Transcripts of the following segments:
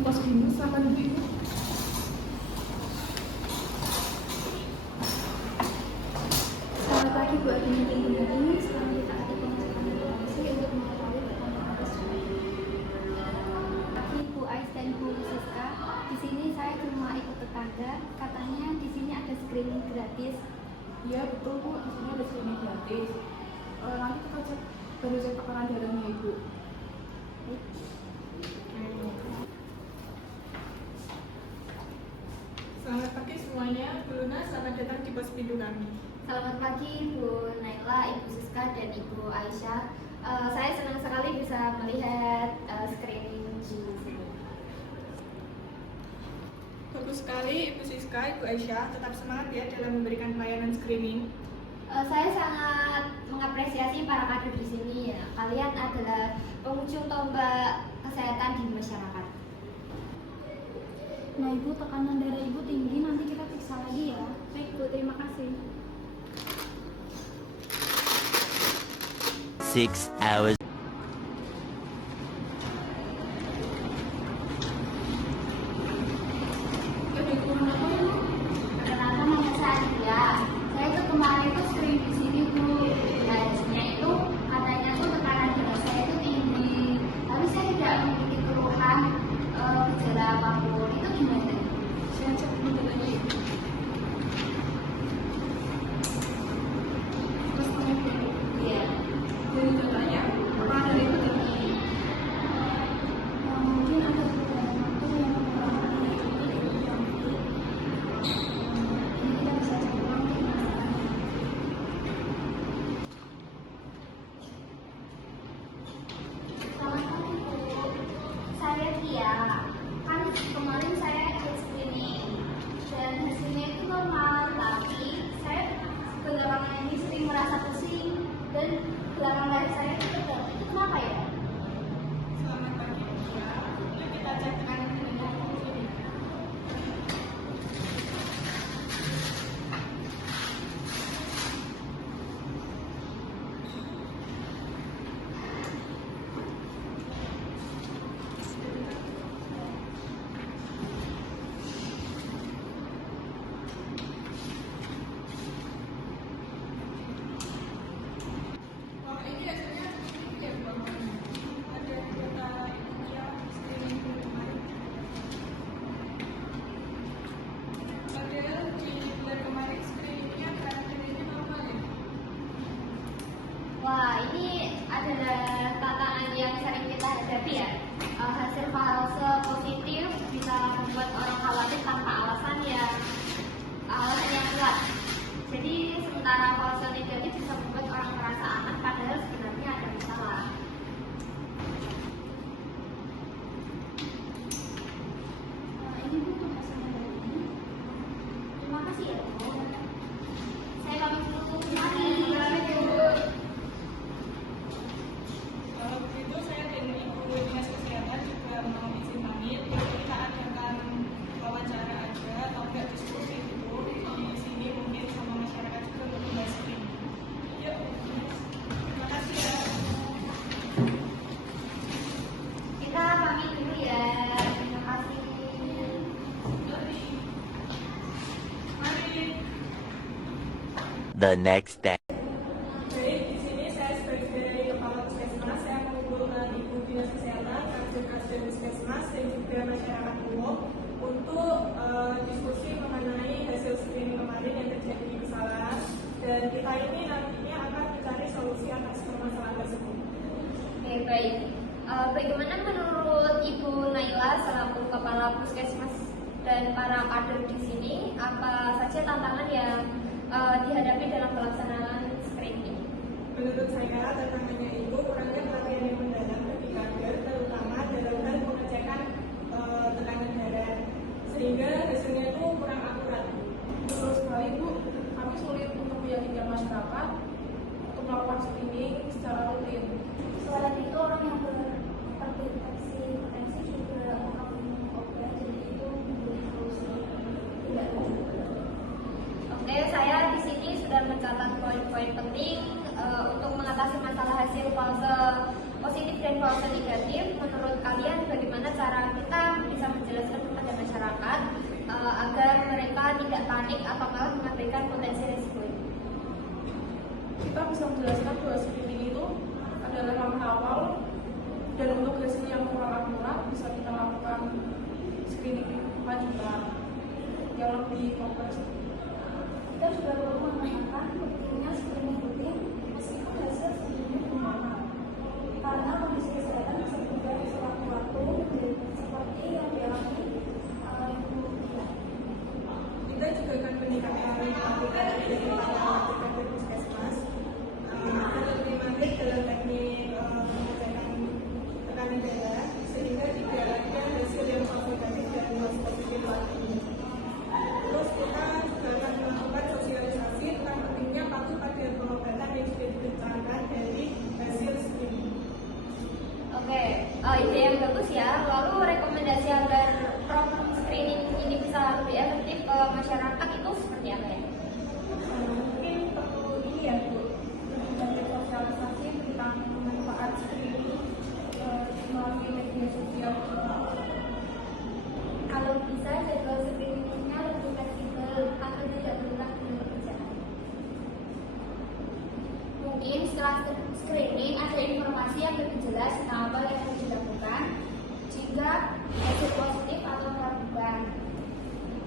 pos bindu sama ibu. Selamat pagi Bu Agni Tinggi. Sekarang kita ada pengecekan informasi untuk mengetahui pertanyaan atas pagi Bu Ais dan Bu Siska. Di sini saya cuma ikut tetangga. Katanya di sini ada screening gratis. Iya betul Bu, di sini ada screening gratis. Nanti kita baru cek tekanan darahnya Ibu. Selamat pagi semuanya, Bu Luna, selamat datang di pos pindu kami. Selamat pagi Bu Naila, Ibu Siska, dan Ibu Aisyah. Saya senang sekali bisa melihat screening di sini. Bagus sekali Ibu Siska, Ibu Aisyah, tetap semangat ya dalam memberikan pelayanan screening. Saya sangat mengapresiasi para kader di sini ya. Kalian adalah pengujung tombak kesehatan di masyarakat. Nah Ibu, tekanan darah Ibu tinggi, nanti kita periksa lagi ya. Baik Bu, terima kasih. 6 hours. Perkenalkan nama saya Adia. Saya tuh kemarin tuh sering di sini Bu. Nah, hasilnya itu katanya tuh tekanan darah saya itu tinggi. Tapi saya tidak memiliki keluhan gejala apapun. Itu gimana? Saya cek dulu lagi. Terus kemudian Iya. dari datanya, tekanan darah Ibu tinggi. Mungkin ada beberapa faktor yang mempengaruhi Ibu tinggi. Ini kita bisa cek ulang di masalahnya. Selamat pagi Bu. Saya Tia. Kan kemarin saya ikut screening dan hasilnya itu normal, tapi saya belakangan ini sering merasa pusing dan belakang leher saya itu tegang. Itu kenapa ya? Selamat pagi Aisyah. Yuk kita cek tekanan darahnya di sini. Wah, ini hasilnya sedikit ya, Bu. Ada data yang screening kemarin. Padahal di bulan kemarin screeningnya tekanan darahnya normal ya. Wah, ini adalah tantangan yang sering kita hadapi ya. Hasil fase positif bisa membuat orang khawatir tanpa alasan yang kuat. Jadi sementara fase negatif bisa membuat orang merasa aman padahal sebenarnya ada masalah. Ini Bu hasilnya dari ini. Terima kasih ya Bu. Saya pamit dulu. Terima kasih. Kalau begitu saya dan Ibu Dinas Kesehatan juga mau izin pamit. Kita adakan wawancara aja atau enggak diskusi dulu di sini mungkin sama masyarakat juga untuk membahas ini. Yuk, terima kasih ya. Kita pamit dulu ya. Terima kasih. Mari. The next day. Baik, di sini saya sebagai kepala puskesmas, saya mengumpulkan Ibu Dinas Kesehatan, kasir puskesmas, dan juga masyarakat umum untuk diskusi mengenai hasil screening kemarin yang terjadi kesalahan, dan kita ini nantinya akan mencari solusi atas permasalahan tersebut. Oke, baik. Bagaimana menurut Ibu Naila selaku kepala puskesmas dan para kader di sini, apa saja tantangan yang dihadapi dalam pelaksanaan screening? Menurut saya, tantangannya itu kurangnya pelatihan yang mendalam bagi kader, terutama dalam hal pengecekan tekanan darah, sehingga hasilnya itu kurang akurat. Betul sekali Bu, kami sulit untuk meyakinkan masyarakat untuk melakukan screening secara rutin. Selain itu orang yang terinfeksi hipertensi juga akan minum obat, jadi itu menjadi solusi tidak lanjut. Oke, saya di sini sudah mencatat poin-poin penting untuk mengatasi masalah hasil fase positif dan fase negatif. Menurut kalian bagaimana cara kita bisa panik atau malah mengabaikan potensi risiko ini? Kita bisa menjelaskan bahwa screening itu adalah langkah awal, dan untuk hasil yang kurang akurat bisa kita lakukan screening lanjutan yang lebih kompleks. Kita juga perlu menanyakan pentingnya screening rutin meskipun hasil sebelumnya belum lama, karena kondisi kesehatan bisa berubah sewaktu-waktu seperti yang dialami Ibu Dia. Kita juga akan meningkatkan aplikasi dari para puskesmas agar lebih mahir dalam teknik pengecekan tekanan darah, sehingga tidak ada hasil yang konsultatif dan spesifik lagi. Terus kita juga akan melakukan sosialisasi tentang pentingnya patuh pada pengobatan yang sudah ditentukan dari hasil screening. Oke, ide yang bagus ya. Lalu rekomendasi agar program screening ini bisa lebih efektif ke masyarakat itu seperti apa ya? Mungkin perlu ini ya Bu, banyak sosialisasi tentang manfaat screening melalui media sosial. Kalau bisa jadwal screeningnya lebih fleksibel agar tidak berulang dengan pekerjaan. Mungkin setelah screening ada informasi yang lebih jelas tentang apa yang harus dilakukan jika hasil positif atau bukan.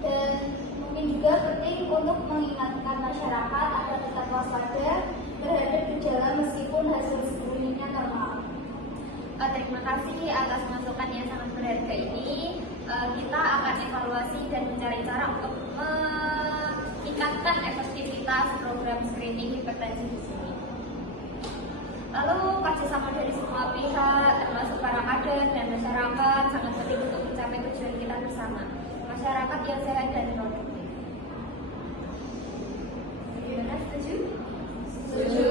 Dan mungkin juga penting untuk mengingatkan masyarakat agar tetap waspada terhadap gejala meskipun hasil screeningnya normal. Terima kasih atas masukan yang sangat berharga ini. Kita akan evaluasi dan mencari cara untuk meningkatkan efektivitas program screening hipertensi di sini. Lalu kerjasama dari semua pihak, termasuk para kader dan masyarakat, sangat penting untuk mencapai tujuan kita bersama. Masyarakat yang sehat dan produktif. Bagaimana, setuju? Setuju.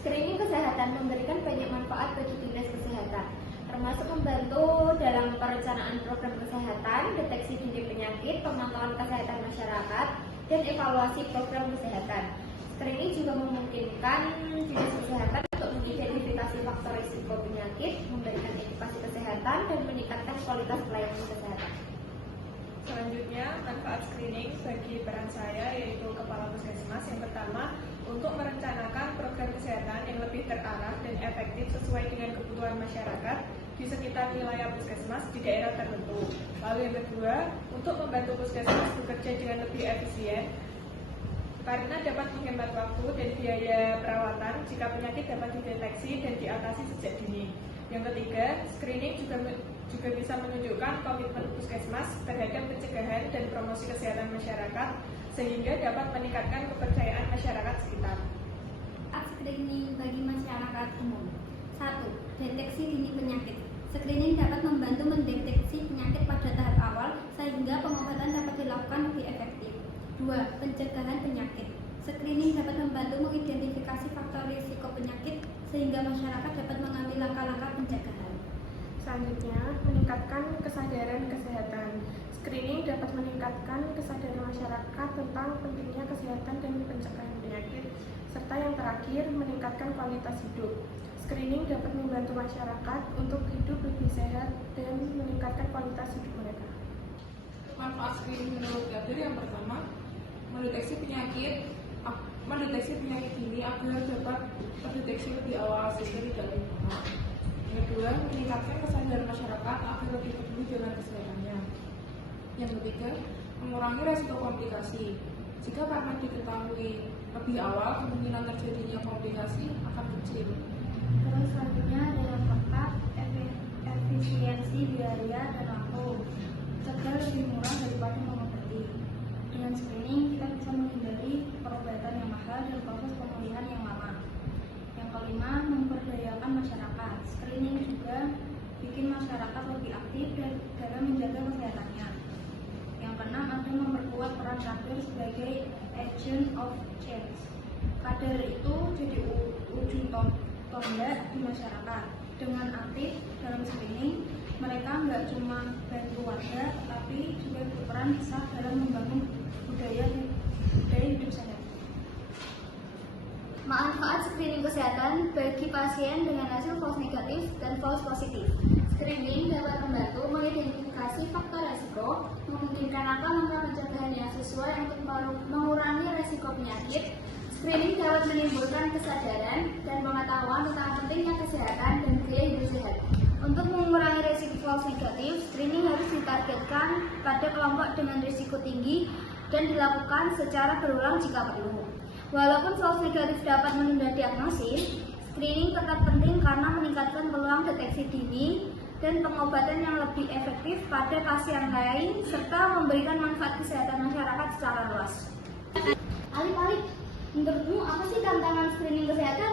Screening kesehatan memberikan banyak manfaat bagi dinas kesehatan, termasuk membantu dalam perencanaan program kesehatan, deteksi dini penyakit, pemantauan kesehatan masyarakat, dan evaluasi program kesehatan. Screening juga memungkinkan dinas kesehatan untuk mengidentifikasi faktor risiko penyakit, memberikan edukasi kesehatan, dan meningkatkan kualitas pelayanan kesehatan. Selanjutnya, manfaat screening bagi peran saya yaitu Kepala Puskesmas yang pertama untuk merencanakan program kesehatan yang lebih terarah dan efektif sesuai dengan kebutuhan masyarakat di sekitar wilayah puskesmas di daerah tertentu. Lalu yang kedua, untuk membantu puskesmas bekerja dengan lebih efisien karena dapat menghemat waktu dan biaya perawatan jika penyakit dapat dideteksi dan diatasi sejak dini. Yang ketiga, screening juga bisa menunjukkan komitmen puskesmas terhadap pencegahan dan promosi kesehatan masyarakat sehingga dapat meningkatkan kepercayaan masyarakat sekitar. Screening bagi masyarakat umum. 1. Deteksi dini penyakit. Screening dapat membantu mendeteksi penyakit pada tahap awal sehingga pengobatan dapat dilakukan lebih efektif. 2. Pencegahan penyakit. Screening dapat membantu mengidentifikasi faktor risiko penyakit sehingga masyarakat dapat mengambil langkah-langkah pencegahan. Selanjutnya, meningkatkan kesadaran kesehatan. Screening dapat meningkatkan kesadaran masyarakat tentang pentingnya kesehatan dan pencegahan penyakit, serta yang terakhir, meningkatkan kualitas hidup. Screening dapat membantu masyarakat untuk hidup lebih sehat dan meningkatkan kualitas hidup mereka. Manfaat screening menurut Kader yang pertama, mendeteksi penyakit dini agar dapat terdeteksi lebih awal sehingga tidak lebih lama. Yang kedua, meningkatkan kesadaran masyarakat agar lebih peduli dengan kesehatannya. Yang ketiga, mengurangi resiko komplikasi. Jika karena diketahui lebih awal, kemungkinan terjadinya komplikasi akan kecil. Terus selanjutnya ada yang keempat, efisiensi biaya dan waktu. Cegah lebih murah daripada mengobati. Dengan screening kita bisa menghindari perobatan yang mahal dan proses pemulihan yang lama. Yang kelima, memberdayakan masyarakat. Screening juga bikin masyarakat lebih aktif dan dalam menjaga kesehatannya. Yang keenam, ada memperkuat peran kader sebagai agent of change. Kader itu jadi ujung tombak di masyarakat. Dengan aktif dalam screening, mereka nggak cuma bantu warga, tapi juga berperan besar dalam membangun budaya hidup sehat. Manfaat screening kesehatan bagi pasien dengan hasil false negatif dan false positif. Screening dapat membantu mengidentifikasi faktor resiko, memungkinkan langkah-langkah pencegahan yang sesuai untuk mengurangi resiko penyakit. Screening dapat menimbulkan kesadaran dan pengetahuan tentang pentingnya kesehatan dan gaya hidup sehat. Untuk mengurangi risiko false negatif, screening harus ditargetkan pada kelompok dengan risiko tinggi dan dilakukan secara berulang jika perlu. Walaupun false negatif dapat menunda diagnosis, screening tetap penting karena meningkatkan peluang deteksi dini dan pengobatan yang lebih efektif pada pasien lain serta memberikan manfaat kesehatan masyarakat secara luas. Alif, menurutmu apa sih tantangan screening kesehatan?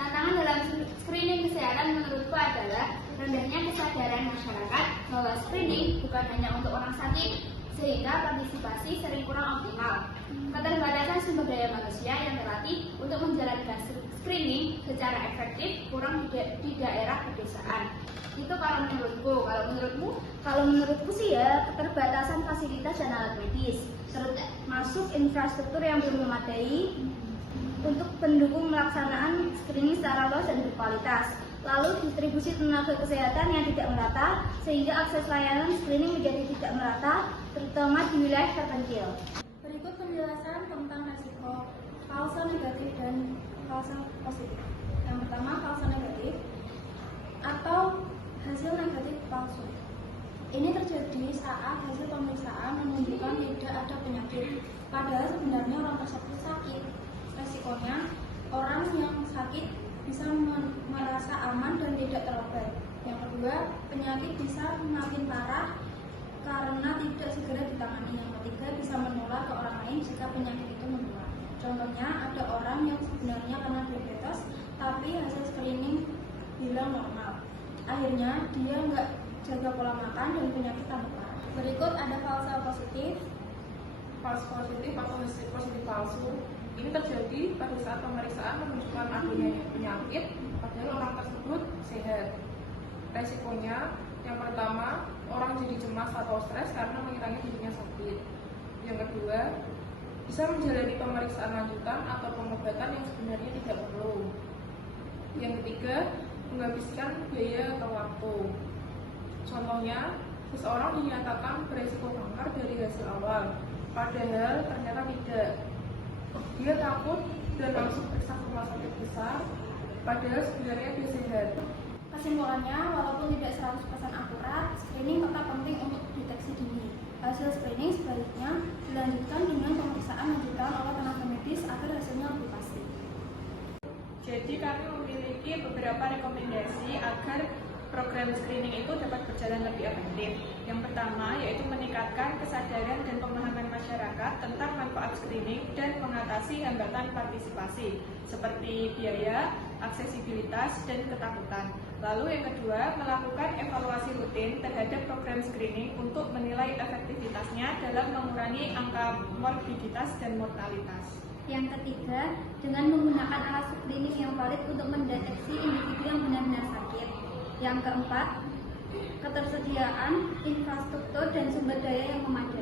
Tantangan dalam screening kesehatan menurutku adalah rendahnya kesadaran masyarakat bahwa screening bukan hanya untuk orang sakit, sehingga partisipasi sering kurang optimal. Keterbatasan sumber daya manusia yang terlatih untuk menjalankan screening secara efektif kurang di daerah pedesaan. Itu kalau menurutku. Kalau menurutmu? Kalau menurutku sih ya, keterbatasan fasilitas dan alat medis, termasuk infrastruktur yang belum memadai untuk mendukung pelaksanaan screening secara luas dan berkualitas. Lalu distribusi tenaga kesehatan yang tidak merata, sehingga akses layanan screening menjadi tidak merata, terutama di wilayah terpencil. Berikut penjelasan tentang resiko false negatif dan false positif. Yang pertama, false negatif atau hasil negatif palsu. Ini terjadi saat hasil pemeriksaan menunjukkan tidak ada penyakit, padahal sebenarnya orang tersebut sakit. Resikonya, orang yang sakit bisa merasa aman dan tidak terobat. Yang kedua, penyakit bisa semakin parah karena tidak segera ditangani. Yang ketiga, bisa menular ke orang lain jika penyakit itu menular. Contohnya, ada orang yang sebenarnya kena diabetes, tapi hasil screening bilang normal. Akhirnya, dia nggak jaga pola makan dan penyakit tambah parah. Berikut ada false positif. False positif atau hasil positif palsu ini terjadi pada saat pemeriksaan menunjukkan adanya penyakit padahal orang tersebut sehat. Resikonya, yang pertama, orang jadi cemas atau stres karena mengiranya dirinya sakit. Yang kedua, bisa menjalani pemeriksaan lanjutan atau pengobatan yang sebenarnya tidak perlu. Yang ketiga, menghabiskan biaya atau waktu. Contohnya, seseorang dinyatakan beresiko kanker dari hasil awal, padahal ternyata tidak. Dia takut dan langsung periksa ke rumah sakit besar, padahal sebenarnya dia sehat. Kesimpulannya, walaupun tidak 100% akurat, screening tetap penting untuk deteksi dini. Hasil screening sebaliknya dilanjutkan dengan pemeriksaan lanjutan oleh tenaga medis agar hasilnya lebih pasti. Jadi kami memiliki beberapa rekomendasi agar program screening itu dapat berjalan lebih efektif. Yang pertama yaitu meningkatkan kesadaran dan pemahaman masyarakat tentang manfaat screening dan mengatasi hambatan partisipasi seperti biaya, aksesibilitas, dan ketakutan. Lalu yang kedua, melakukan evaluasi rutin terhadap program screening untuk menilai efektivitasnya dalam mengurangi angka morbiditas dan mortalitas. Yang ketiga, dengan menggunakan alat screening yang valid untuk mendeteksi individu yang benar-benar sakit. Yang keempat, ketersediaan infrastruktur dan sumber daya yang memadai.